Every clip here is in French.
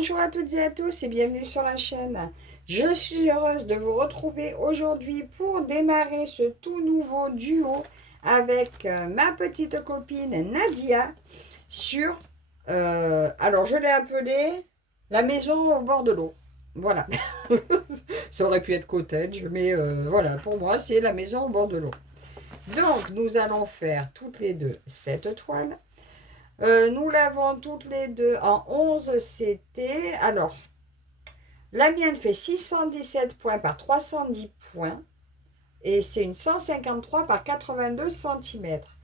Bonjour à toutes et à tous et bienvenue sur la chaîne. Je suis heureuse de vous retrouver aujourd'hui pour démarrer ce tout nouveau duo avec ma petite copine Nadia sur, alors je l'ai appelé la maison au bord de l'eau. Voilà, ça aurait pu être cottage, mais voilà, pour moi c'est la maison au bord de l'eau. Donc nous allons faire toutes les deux cette toile. Nous l'avons toutes les deux en 11 CT. Alors, la mienne fait 617 points par 310 points. Et c'est une 153 par 82 centimètres.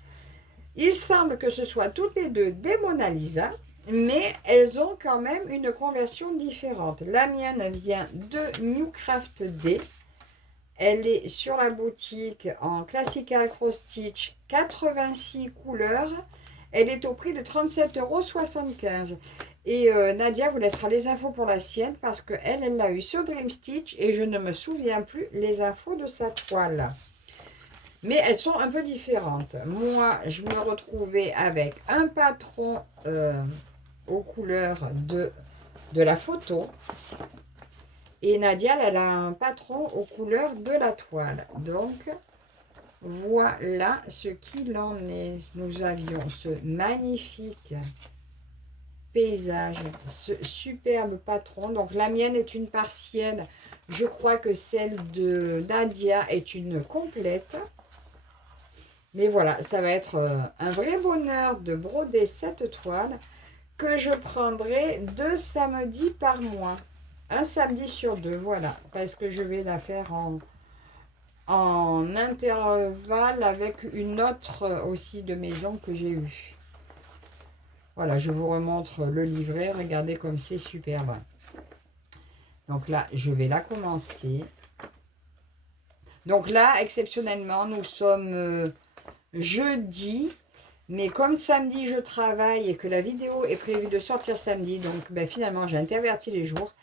Il semble que ce soit toutes les deux des Mona Lisa, mais elles ont quand même une conversion différente. La mienne vient de Newcraft D. Elle est sur la boutique en Classical Cross Stitch 86 couleurs. Elle est au prix de 37,75 €. Et Nadia vous laissera les infos pour la sienne parce qu'elle, elle l'a eu sur Dream Stitch et je ne me souviens plus les infos de sa toile. Mais elles sont un peu différentes. Moi, je me retrouvais avec un patron aux couleurs de la photo. Et Nadia, elle a un patron aux couleurs de la toile. Donc, voilà ce qu'il en est. Nous avions ce magnifique paysage, ce superbe patron. Donc, la mienne est une partielle. Je crois que celle de Nadia est une complète. Mais voilà, ça va être un vrai bonheur de broder cette toile que je prendrai 2 samedis par mois. Un samedi sur 2, voilà. Parce que je vais la faire en intervalle avec une autre aussi de maison que j'ai eue. Voilà, je vous remontre le livret. Regardez comme c'est superbe. Donc là, je vais la commencer. Donc là, exceptionnellement, nous sommes jeudi. Mais comme samedi, je travaille et que la vidéo est prévue de sortir samedi, donc ben, finalement, j'ai interverti les jours.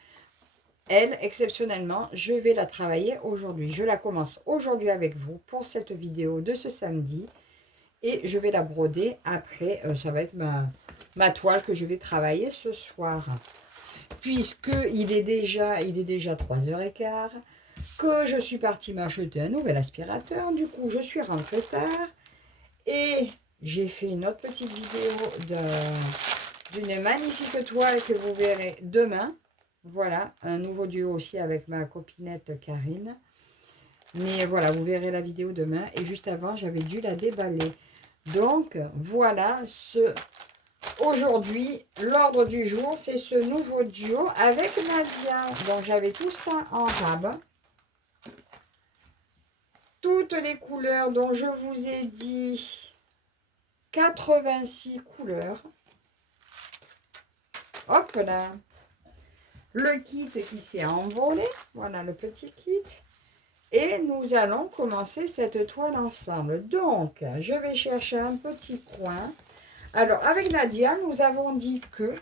Elle, exceptionnellement, je vais la travailler aujourd'hui. Je la commence aujourd'hui avec vous pour cette vidéo de ce samedi. Et je vais la broder après. Ça va être ma toile que je vais travailler ce soir. Puisqu'il est déjà 3h15, que je suis partie m'acheter un nouvel aspirateur. Du coup, je suis rentrée tard. Et j'ai fait une autre petite vidéo d'une magnifique toile que vous verrez demain. Voilà, un nouveau duo aussi avec ma copinette Karine. Mais voilà, vous verrez la vidéo demain. Et juste avant, j'avais dû la déballer. Donc, voilà, aujourd'hui, l'ordre du jour, c'est ce nouveau duo avec Nadia. Donc, j'avais tout ça en rab. Toutes les couleurs dont je vous ai dit, 86 couleurs. Hop là. Le kit qui s'est envolé. Voilà le petit kit. Et nous allons commencer cette toile ensemble. Donc, je vais chercher un petit coin. Alors, avec Nadia, nous avons dit que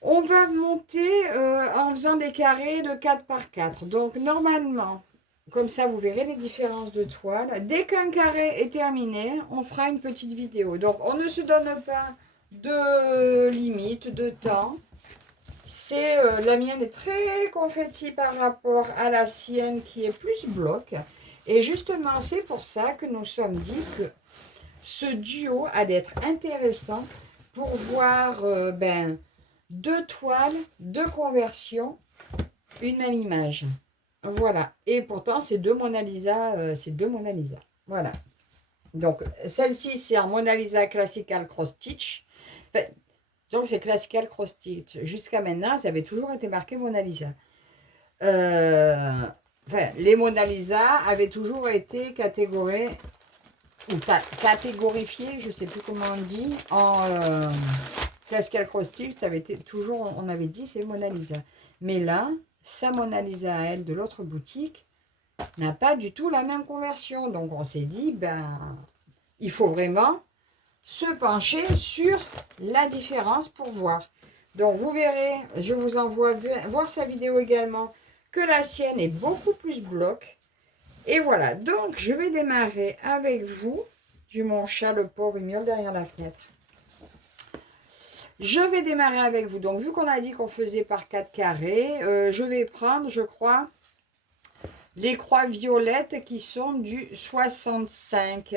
on va monter en faisant des carrés de 4 par 4. Donc, normalement, comme ça, vous verrez les différences de toile. Dès qu'un carré est terminé, on fera une petite vidéo. Donc, on ne se donne pas de limite, de temps. La mienne est très confetti par rapport à la sienne qui est plus bloc. Et justement, c'est pour ça que nous sommes dit que ce duo a d'être intéressant pour voir deux toiles, deux conversions, une même image. Voilà. Et pourtant, c'est deux Mona Lisa. Voilà. Donc, celle-ci, c'est en Mona Lisa Classical Cross Stitch. Enfin, disons que c'est Classical Cross Stitch. Jusqu'à maintenant, ça avait toujours été marqué Mona Lisa. Les Mona Lisa avaient toujours été catégorifiées, je ne sais plus comment on dit, en Classical Cross Stitch, ça avait été toujours, on avait dit, c'est Mona Lisa. Mais là, sa Mona Lisa, elle, de l'autre boutique, n'a pas du tout la même conversion. Donc, on s'est dit, il faut vraiment se pencher sur la différence pour voir. Donc, vous verrez, je vous envoie voir sa vidéo également, que la sienne est beaucoup plus bloc. Et voilà, donc je vais démarrer avec vous. J'ai mon chat, le pauvre, il miaule derrière la fenêtre. Je vais démarrer avec vous. Donc, vu qu'on a dit qu'on faisait par 4 carrés, je vais prendre, je crois, les croix violettes qui sont du 65.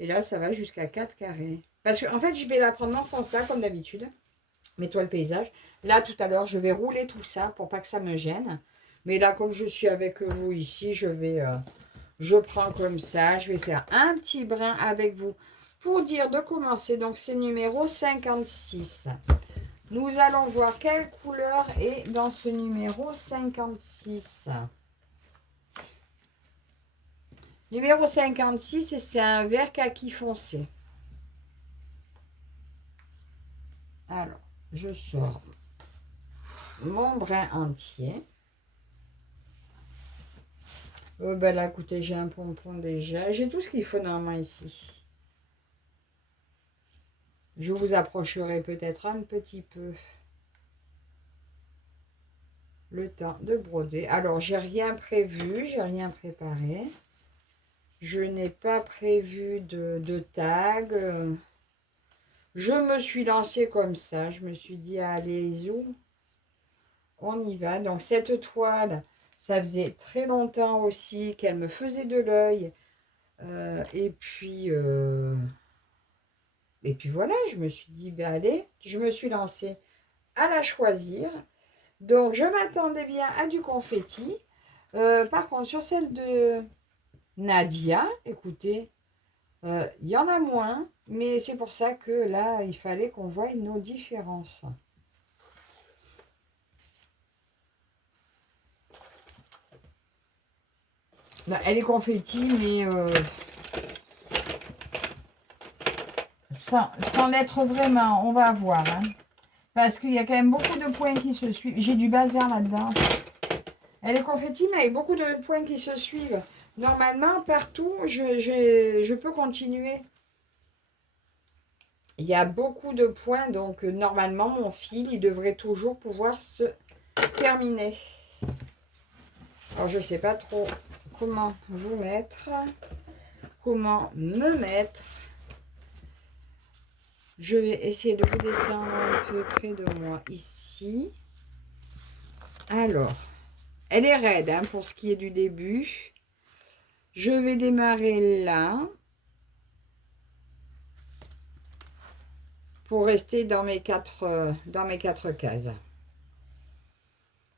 Et là, ça va jusqu'à 4 carrés. Parce qu'en fait, je vais la prendre dans ce sens-là, comme d'habitude. Mets-toi le paysage. Là, tout à l'heure, je vais rouler tout ça pour pas que ça me gêne. Mais là, comme je suis avec vous ici, je prends comme ça. Je vais faire un petit brin avec vous pour dire de commencer. Donc, c'est numéro 56. Nous allons voir quelle couleur est dans ce numéro 56. Numéro 56, et c'est un vert kaki foncé. Alors, je sors mon brin entier. Oh ben là, écoutez, j'ai un pompon déjà. J'ai tout ce qu'il faut normalement ici. Je vous approcherai peut-être un petit peu le temps de broder. Alors, j'ai rien prévu, j'ai rien préparé. Je n'ai pas prévu de tag. Je me suis lancée comme ça. Je me suis dit, allez, zou, on y va. Donc, cette toile, ça faisait très longtemps aussi qu'elle me faisait de l'œil. Et puis voilà, je me suis dit, ben allez, je me suis lancée à la choisir. Donc, je m'attendais bien à du confetti. Par contre, sur celle de Nadia, écoutez, il y en a moins, mais c'est pour ça que là, il fallait qu'on voie nos différences. Là, elle est confetti, mais sans l'être vraiment, on va voir. Hein. Parce qu'il y a quand même beaucoup de points qui se suivent. J'ai du bazar là-dedans. Elle est confetti, mais avec beaucoup de points qui se suivent. Normalement, partout, je peux continuer. Il y a beaucoup de points, donc normalement, mon fil, il devrait toujours pouvoir se terminer. Alors, je ne sais pas trop comment vous mettre, comment me mettre. Je vais essayer de vous descendre un peu près de moi ici. Alors, elle est raide hein, pour ce qui est du début. Je vais démarrer là. Pour rester dans mes quatre cases.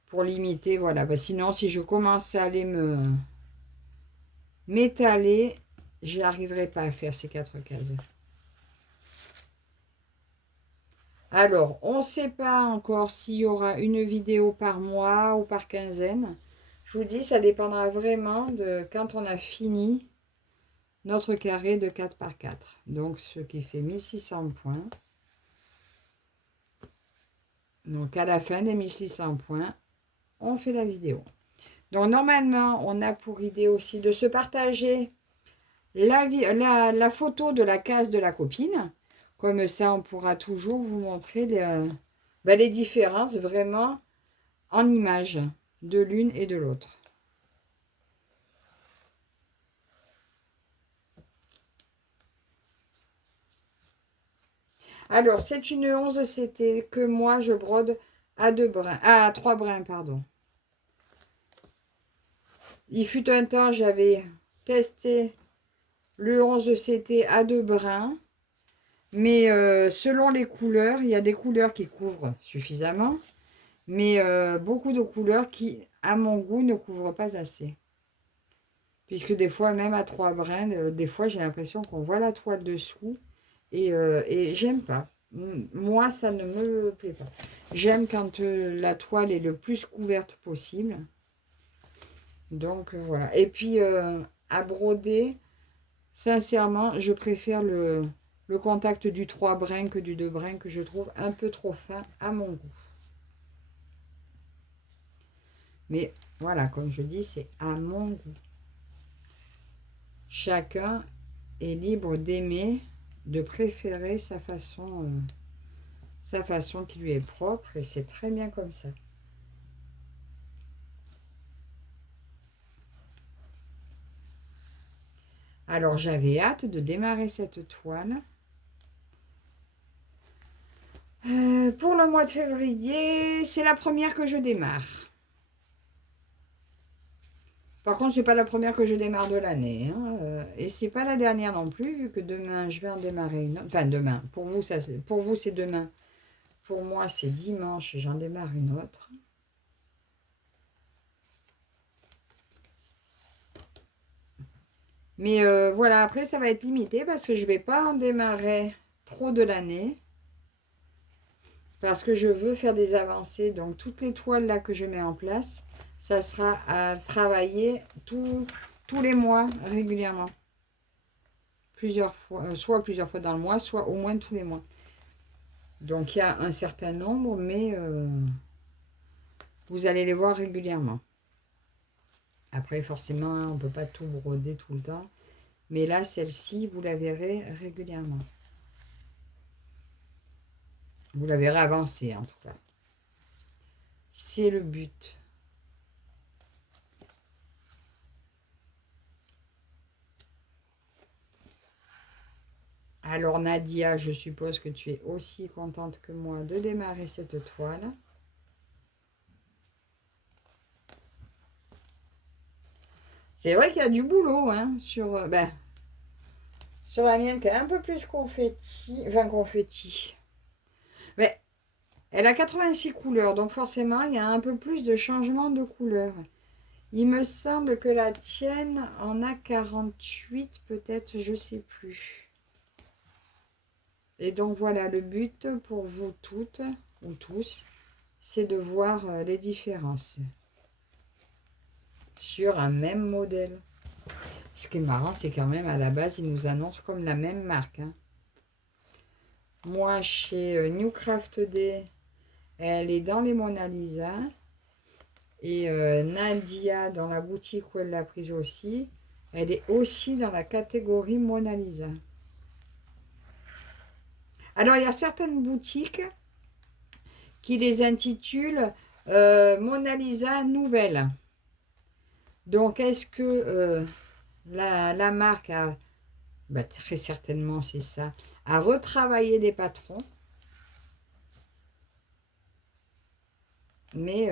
Pour limiter, voilà. Bah, sinon, si je commence à aller m'étaler, je n'arriverai pas à faire ces 4 cases. Alors, on ne sait pas encore s'il y aura une vidéo par mois ou par quinzaine. Je vous dis, ça dépendra vraiment de quand on a fini notre carré de 4 par 4. Donc, ce qui fait 1600 points. Donc, à la fin des 1600 points, on fait la vidéo. Donc, normalement, on a pour idée aussi de se partager la photo de la case de la copine. Comme ça, on pourra toujours vous montrer les différences vraiment en images de l'une et de l'autre. Alors, c'est une 11 CT que moi, je brode à 3 brins, pardon. Il fut un temps, j'avais testé le 11 CT à 2 brins. Mais selon les couleurs, il y a des couleurs qui couvrent suffisamment. Mais beaucoup de couleurs qui, à mon goût, ne couvrent pas assez. Puisque des fois, même à 3 brins, des fois, j'ai l'impression qu'on voit la toile dessous. Et j'aime pas. Moi, ça ne me plaît pas. J'aime quand la toile est le plus couverte possible. Donc, voilà. Et puis, à broder, sincèrement, je préfère le contact du 3 brins que du 2 brins que je trouve un peu trop fin à mon goût. Mais voilà, comme je dis, c'est à mon goût. Chacun est libre d'aimer, de préférer sa façon qui lui est propre et c'est très bien comme ça. Alors j'avais hâte de démarrer cette toile Pour le mois de février, c'est la première que je démarre. Par contre, c'est pas la première que je démarre de l'année. Hein, et c'est pas la dernière non plus, vu que demain, je vais en démarrer une autre. Enfin, demain. Pour vous, pour vous, c'est demain. Pour moi, c'est dimanche et j'en démarre une autre. Mais voilà, après, ça va être limité parce que je ne vais pas en démarrer trop de l'année. Parce que je veux faire des avancées. Donc, toutes les toiles là que je mets en place, ça sera à travailler tous les mois régulièrement. Plusieurs fois, soit plusieurs fois dans le mois, soit au moins tous les mois. Donc, il y a un certain nombre, mais vous allez les voir régulièrement. Après, forcément, on ne peut pas tout broder tout le temps. Mais là, celle-ci, vous la verrez régulièrement. Vous la verrez avancer, en tout cas. C'est le but. Alors, Nadia, je suppose que tu es aussi contente que moi de démarrer cette toile. C'est vrai qu'il y a du boulot hein, sur la mienne qui est un peu plus confetti. Enfin, confetti. Mais elle a 86 couleurs, donc forcément, il y a un peu plus de changement de couleur. Il me semble que la tienne en a 48, peut-être, je ne sais plus. Et donc, voilà, le but pour vous toutes ou tous, c'est de voir les différences sur un même modèle. Ce qui est marrant, c'est quand même à la base, ils nous annoncent comme la même marque. Hein. Moi, chez New Craft Day, elle est dans les Mona Lisa. Et Nadia, dans la boutique où elle l'a prise aussi, elle est aussi dans la catégorie Mona Lisa. Alors, il y a certaines boutiques qui les intitulent Mona Lisa Nouvelle. Donc, est-ce que la marque a, très certainement c'est ça, a retravaillé des patrons, mais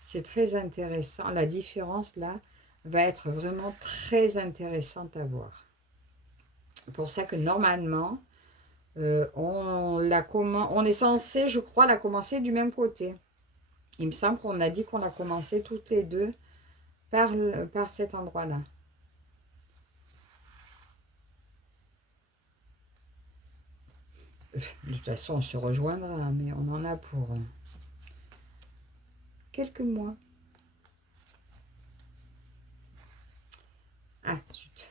c'est très intéressant. La différence là va être vraiment très intéressante à voir. C'est pour ça que normalement, on est censé, je crois, la commencer du même côté. Il me semble qu'on a dit qu'on a commencé toutes les deux par cet endroit-là. De toute façon, on se rejoindra, mais on en a pour quelques mois. Ah, zut.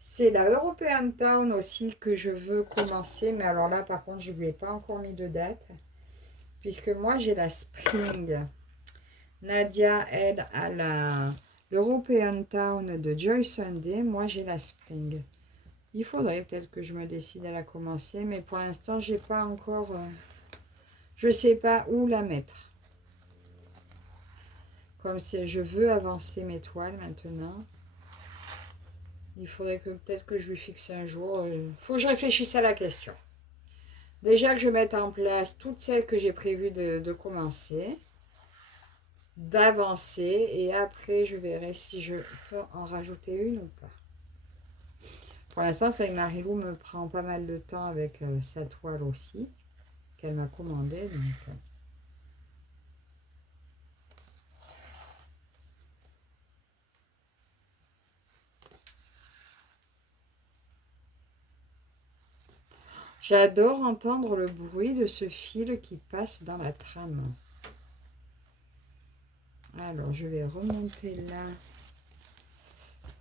C'est la European Town aussi que je veux commencer, mais alors là, par contre, je ne lui ai pas encore mis de date, puisque moi, j'ai la Spring. Nadia, elle, a l'European Town de Joy Sunday. Moi, j'ai la Spring. Il faudrait peut-être que je me décide à la commencer, mais pour l'instant, j'ai pas encore... je sais pas où la mettre. Comme si je veux avancer mes toiles maintenant. Il faudrait que peut-être que je lui fixe un jour. Il faut que je réfléchisse à la question. Déjà que je mette en place toutes celles que j'ai prévu de commencer, d'avancer, et après je verrai si je peux en rajouter une ou pas. Pour l'instant, c'est vrai que Marilou me prend pas mal de temps avec sa toile aussi, qu'elle m'a commandée. Donc, j'adore entendre le bruit de ce fil qui passe dans la trame. Alors, je vais remonter là,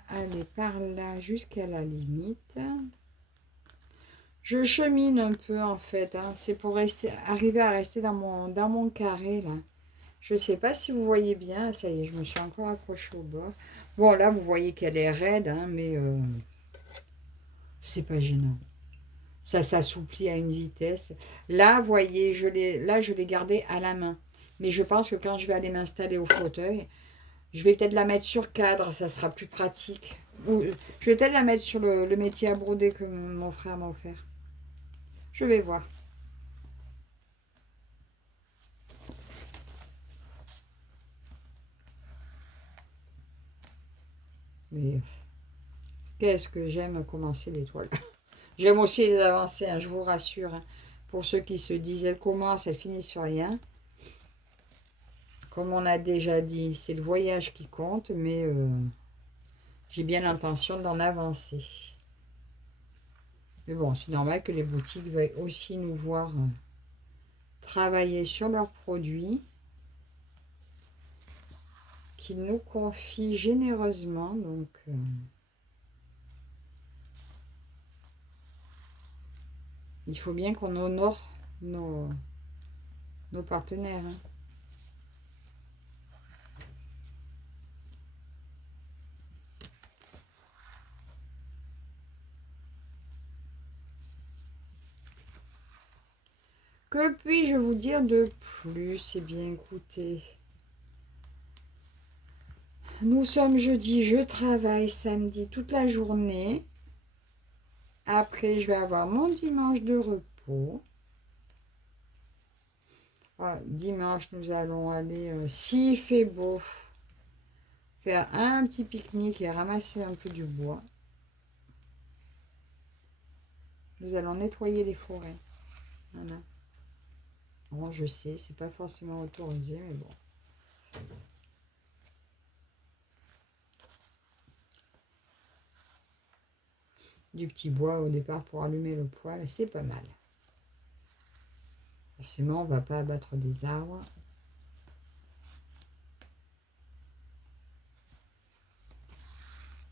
aller par là jusqu'à la limite. Je chemine un peu en fait, hein. C'est pour arriver à rester dans mon carré là. Je ne sais pas si vous voyez bien, ça y est, je me suis encore accrochée au bord. Bon, là, vous voyez qu'elle est raide, hein, mais c'est pas gênant. Ça s'assouplit à une vitesse. Là, vous voyez, je l'ai gardée à la main. Mais je pense que quand je vais aller m'installer au fauteuil, je vais peut-être la mettre sur cadre, ça sera plus pratique. Ou, je vais peut-être la mettre sur le métier à broder que mon frère m'a offert. Je vais voir. Mais qu'est-ce que j'aime commencer les toiles. J'aime aussi les avancer, hein, je vous rassure. Hein. Pour ceux qui se disent, elles commencent, elles finissent sur rien. Comme on a déjà dit, c'est le voyage qui compte, mais j'ai bien l'intention d'en avancer. Mais bon, c'est normal que les boutiques veuillent aussi nous voir travailler sur leurs produits, qu'ils nous confient généreusement. Donc, il faut bien qu'on honore nos partenaires. Hein. Que puis-je vous dire de plus? Eh bien, écoutez, nous sommes jeudi, je travaille samedi toute la journée. Après, je vais avoir mon dimanche de repos. Ah, dimanche, nous allons aller, s'il fait beau, faire un petit pique-nique et ramasser un peu du bois. Nous allons nettoyer les forêts. Voilà. Bon, je sais, c'est pas forcément autorisé, mais bon. Du petit bois au départ pour allumer le poêle, c'est pas mal. Forcément, on va pas abattre des arbres.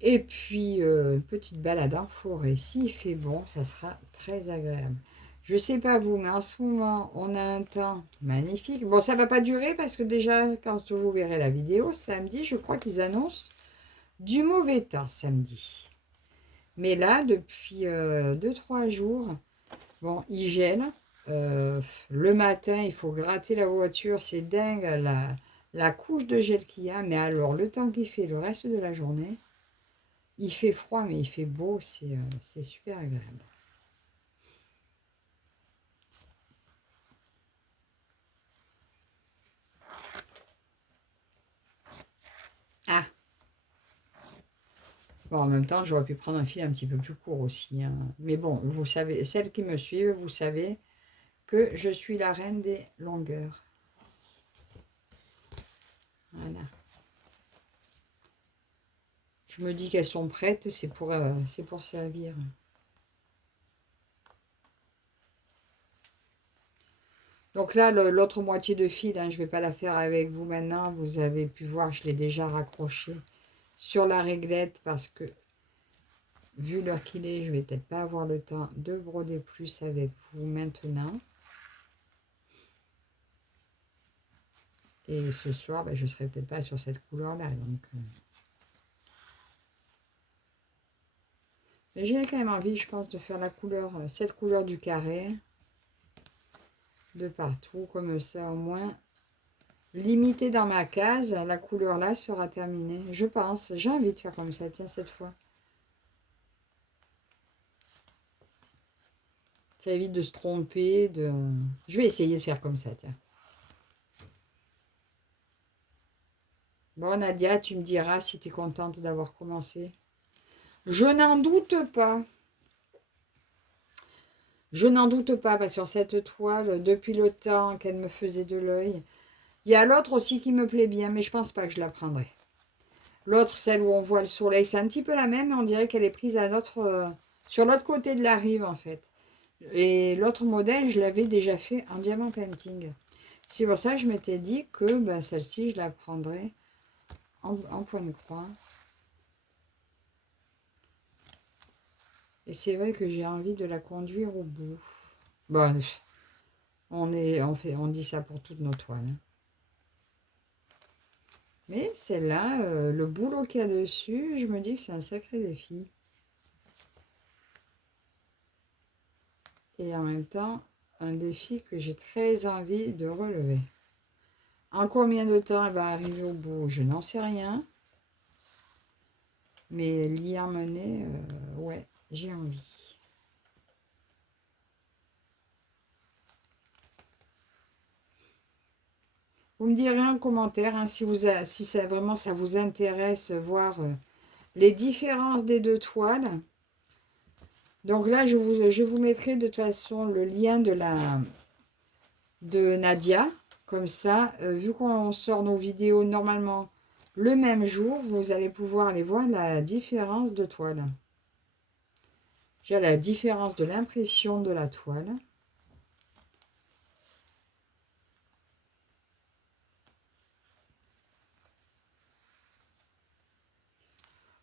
Et puis, petite balade en forêt, s'il fait bon, ça sera très agréable. Je sais pas vous, mais en ce moment, on a un temps magnifique. Bon, ça va pas durer parce que déjà, quand vous verrez la vidéo, samedi, je crois qu'ils annoncent du mauvais temps samedi. Mais là, depuis 2-3 jours, bon, il gèle. Le matin, il faut gratter la voiture. C'est dingue la couche de gel qu'il y a. Mais alors, le temps qu'il fait le reste de la journée, il fait froid, mais il fait beau. C'est super agréable. Ah, bon, en même temps, j'aurais pu prendre un fil un petit peu plus court aussi. Hein. Mais bon, vous savez, celles qui me suivent, vous savez que je suis la reine des longueurs. Voilà. Je me dis qu'elles sont prêtes, c'est pour servir. Donc là, l'autre moitié de fil, hein, je ne vais pas la faire avec vous maintenant. Vous avez pu voir, je l'ai déjà raccroché sur la réglette parce que, vu l'heure qu'il est, je ne vais peut-être pas avoir le temps de broder plus avec vous maintenant. Et ce soir, ben, je ne serai peut-être pas sur cette couleur-là. Donc, j'ai quand même envie, je pense, de faire la couleur, cette couleur du carré. De partout, comme ça au moins. Limité dans ma case, la couleur là sera terminée. Je pense, j'ai envie de faire comme ça, tiens, cette fois. Ça évite de se tromper. Je vais essayer de faire comme ça, tiens. Bon, Nadia, tu me diras si tu es contente d'avoir commencé. Je n'en doute pas. Je n'en doute pas, parce que sur cette toile, depuis le temps qu'elle me faisait de l'œil, il y a l'autre aussi qui me plaît bien, mais je pense pas que je la prendrai. L'autre, celle où on voit le soleil, c'est un petit peu la même, mais on dirait qu'elle est prise à sur l'autre côté de la rive, en fait. Et l'autre modèle, je l'avais déjà fait en diamant painting. C'est pour ça que je m'étais dit que ben, celle-ci, je la prendrais en point de croix. Et c'est vrai que j'ai envie de la conduire au bout. Bon, on dit ça pour toutes nos toiles. Hein. Mais celle-là, le boulot qu'il y a dessus, je me dis que c'est un sacré défi. Et en même temps, un défi que j'ai très envie de relever. En combien de temps elle va arriver au bout, je n'en sais rien. Mais l'y emmener, ouais, j'ai envie. Vous me direz en commentaire hein, si ça, vraiment ça vous intéresse, voir les différences des deux toiles. Donc là, je vous mettrai de toute façon le lien de Nadia. Comme ça, vu qu'on sort nos vidéos normalement le même jour, vous allez pouvoir aller voir la différence de toile. J'ai la différence de l'impression de la toile.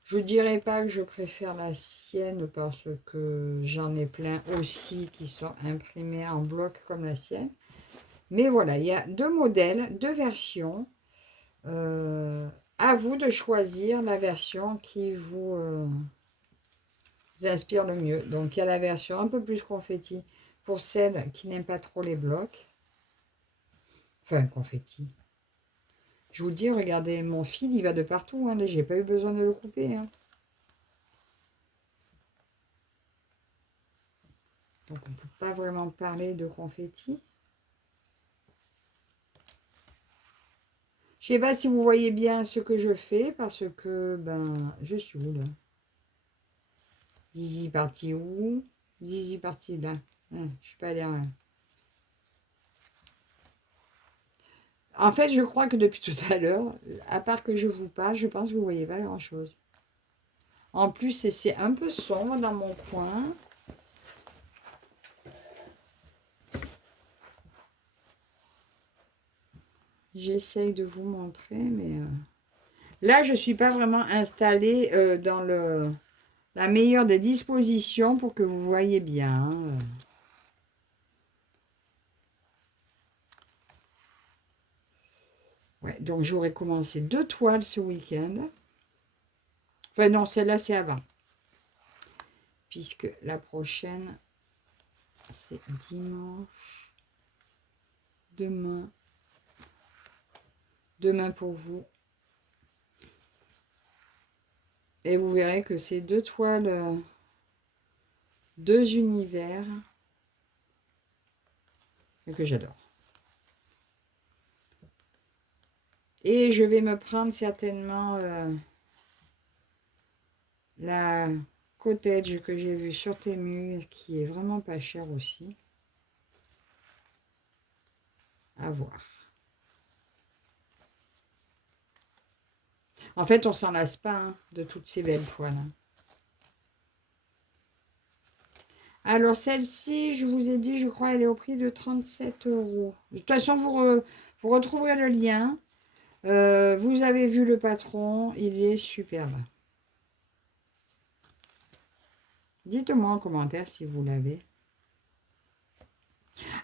Je ne dirais pas que je préfère la sienne parce que j'en ai plein aussi qui sont imprimés en bloc comme la sienne. Mais voilà, il y a deux modèles, deux versions. À vous de choisir la version qui vous inspire le mieux. Donc il y a la version un peu plus confetti pour celles qui n'aiment pas trop les blocs. Enfin, confetti. Je vous dis, regardez, mon fil, il va de partout. Hein. J'ai pas eu besoin de le couper. Hein. Donc on ne peut pas vraiment parler de confetti. Je ne sais pas si vous voyez bien ce que je fais parce que ben je suis où là? Zizi parti où? Zizi parti là. Je suis pas allée en... En fait, je crois que depuis tout à l'heure, à part que je vous parle, je pense que vous ne voyez pas grand-chose. En plus, c'est un peu sombre dans mon coin. J'essaye de vous montrer, mais... Là, je ne suis pas vraiment installée dans la meilleure des dispositions pour que vous voyez bien. Hein. Ouais, donc j'aurais commencé 2 toiles ce week-end. Enfin non, celle-là c'est avant. Puisque la prochaine, c'est dimanche. Demain. Demain pour vous. Et vous verrez que c'est 2 toiles, 2 univers. Et que j'adore. Et je vais me prendre certainement la cottage que j'ai vue sur Temu, qui est vraiment pas chère aussi. À voir. En fait, on s'en lasse pas hein, de toutes ces belles toiles. Hein. Alors, celle-ci, je vous ai dit, je crois, elle est au prix de 37 €. De toute façon, vous retrouverez le lien. Vous avez vu le patron, il est superbe. Dites-moi en commentaire si vous l'avez.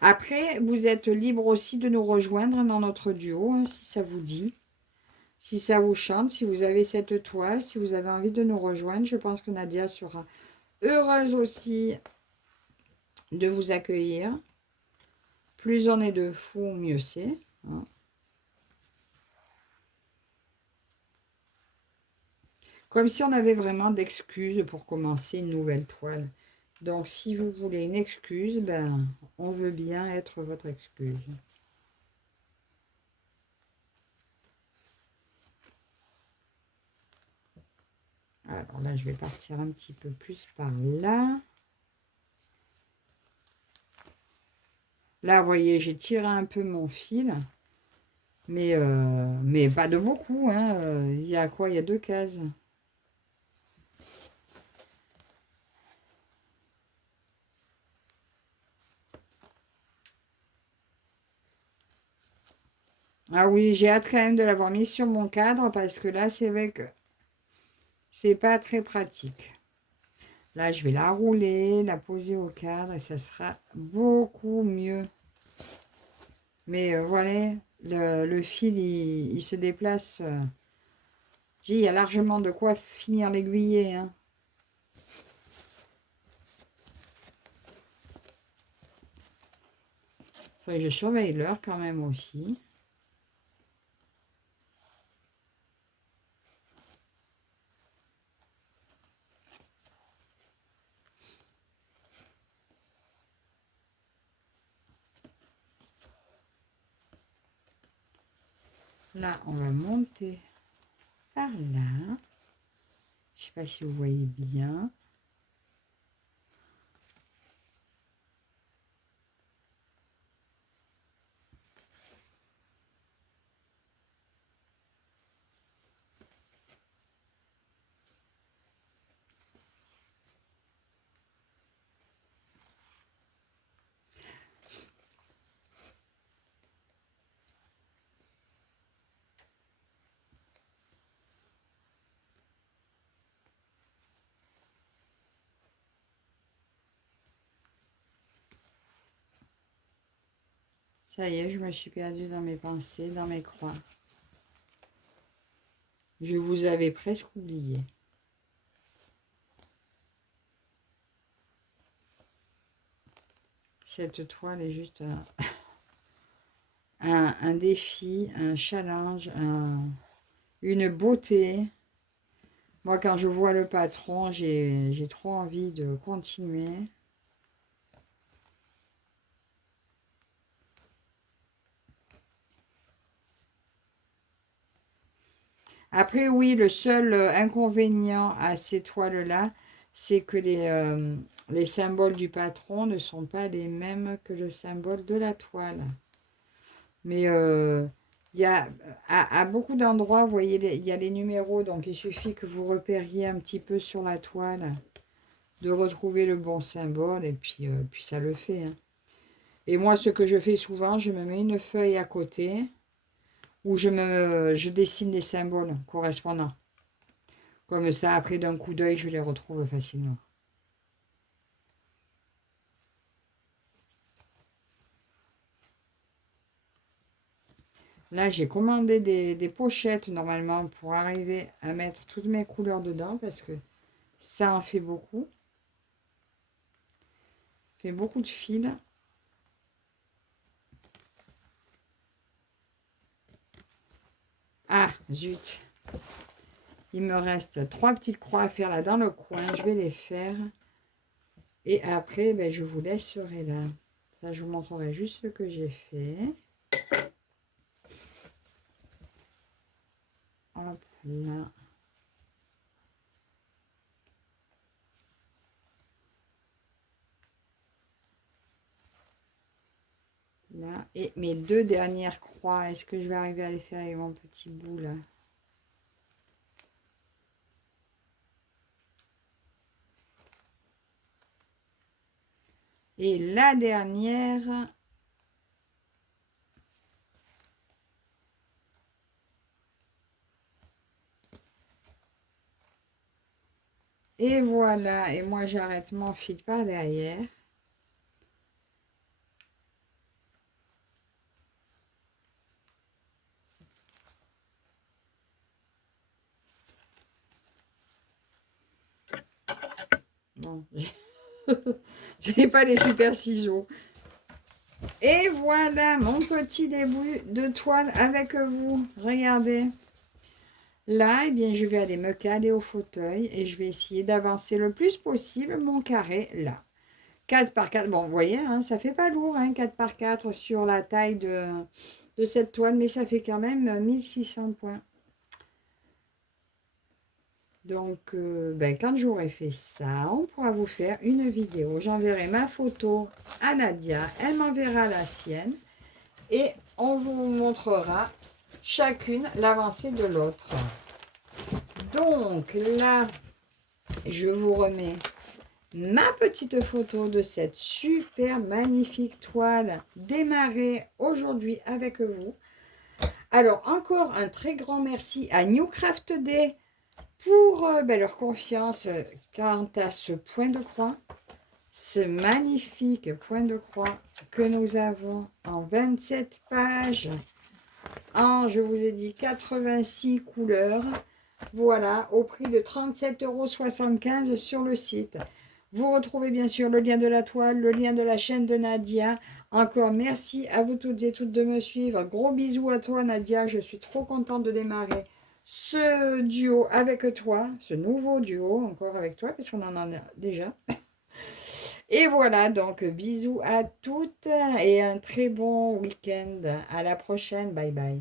Après, vous êtes libre aussi de nous rejoindre dans notre duo, hein, si ça vous dit. Si ça vous chante, si vous avez cette toile, si vous avez envie de nous rejoindre, je pense que Nadia sera heureuse aussi de vous accueillir. Plus on est de fous, mieux c'est. Hein. Comme si on avait vraiment d'excuses pour commencer une nouvelle toile. Donc, si vous voulez une excuse, ben, on veut bien être votre excuse. Alors là, je vais partir un petit peu plus par là. Là, vous voyez, j'ai tiré un peu mon fil. Mais pas de beaucoup. Hein. Il y a quoi? Il y a 2 cases. Ah oui, j'ai hâte quand même de l'avoir mis sur mon cadre parce que là, c'est vrai que c'est pas très pratique. Là, je vais la rouler, la poser au cadre et ça sera beaucoup mieux. Mais voilà, le fil, il se déplace. Il y a largement de quoi finir l'aiguiller. Hein. Faudrait que je surveille l'heure quand même aussi. Là, on va monter par là. Je ne sais pas si vous voyez bien. Ça y est, je me suis perdue dans mes pensées, dans mes croix. Je vous avais presque oublié. Cette toile est juste un défi, un challenge, une beauté. Moi, quand je vois le patron, j'ai trop envie de continuer. Après, oui, le seul inconvénient à ces toiles-là, c'est que les symboles du patron ne sont pas les mêmes que le symbole de la toile. Mais il y a, à beaucoup d'endroits, vous voyez, il y a les numéros, donc il suffit que vous repériez un petit peu sur la toile, de retrouver le bon symbole, et puis ça le fait, hein. Et moi, ce que je fais souvent, je me mets une feuille à côté, où je dessine les symboles correspondants. Comme ça, après d'un coup d'œil, je les retrouve facilement. Là, j'ai commandé des pochettes normalement pour arriver à mettre toutes mes couleurs dedans parce que ça en fait beaucoup. Fait beaucoup de fils. Ah, zut. Il me reste 3 petites croix à faire là dans le coin. Je vais les faire. Et après, ben, je vous laisserai là. Ça, je vous montrerai juste ce que j'ai fait. Hop là. Là. Et mes 2 dernières croix, est-ce que je vais arriver à les faire avec mon petit bout là? Et la dernière, et voilà. Et moi, j'arrête mon fil par derrière. Bon, j'ai pas les super ciseaux. Et voilà mon petit début de toile avec vous. Regardez. Là, eh bien, je vais aller me caler au fauteuil et je vais essayer d'avancer le plus possible mon carré là. 4 par 4, bon, vous voyez, hein, ça fait pas lourd, hein, 4 par 4 sur la taille de cette toile, mais ça fait quand même 1600 points. Donc, ben, quand j'aurai fait ça, on pourra vous faire une vidéo. J'enverrai ma photo à Nadia, elle m'enverra la sienne et on vous montrera chacune l'avancée de l'autre. Donc là, je vous remets ma petite photo de cette super magnifique toile démarrée aujourd'hui avec vous. Alors, encore un très grand merci à New Craft Day pour ben, leur confiance quant à ce point de croix, ce magnifique point de croix que nous avons en 27 pages, en, je vous ai dit, 86 couleurs. Voilà, au prix de 37,75 € sur le site. Vous retrouvez bien sûr le lien de la toile, le lien de la chaîne de Nadia. Encore merci à vous toutes et toutes de me suivre. Gros bisous à toi Nadia, je suis trop contente de démarrer ce duo avec toi, ce nouveau duo encore avec toi, parce qu'on en a déjà. Et voilà, donc bisous à toutes et un très bon week-end. À la prochaine, bye bye.